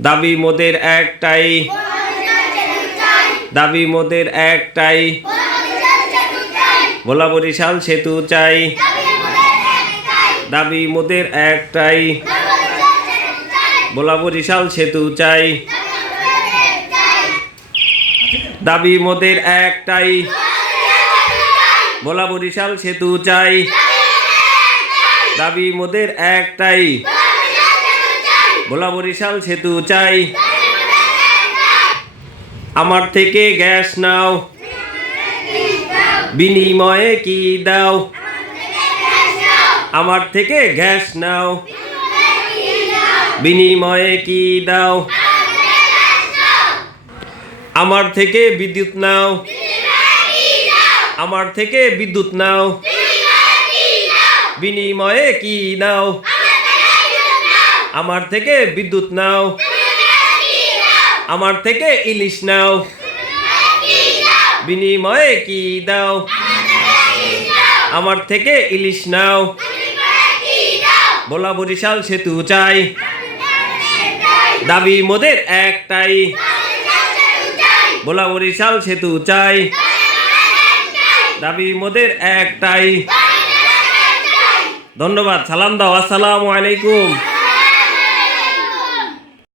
দাবি মোদের একটাই, দাবি মোদের একটাই, ভোলা বরিশাল সেতু চাই। দাবি মোদের একটাই, ভোলা বরিশাল সেতু চাই। দাবি মোদের একটাই, ভোলা বরিশাল সেতু চাই। দাবি মোদের একটাই, ভোলা বরিশাল সেতু চাই। আমার থেকে গ্যাস নাও, বিনিময়ে কি দাও? আমার থেকে গ্যাস নাও, বিনিময়ে কি দাও? আমার থেকে বিদ্যুৎ নাও, আমার থেকে বিদ্যুৎ নাও, বিনিময়ে কি নাও? আমার থেকে বিদ্যুৎ নাও, আমার থেকে ইলিশ নাও, বিনিময়ে কি দাও? আমার থেকে ইলিশ নাও। ভোলা বরিশাল সেতু চাই। দাবি মোদের একটাই, ভোলা বরিশাল সেতু চাই। দাবি মোদের একটাই। ধন্যবাদ। সালাম দাও। আসসালামু আলাইকুম।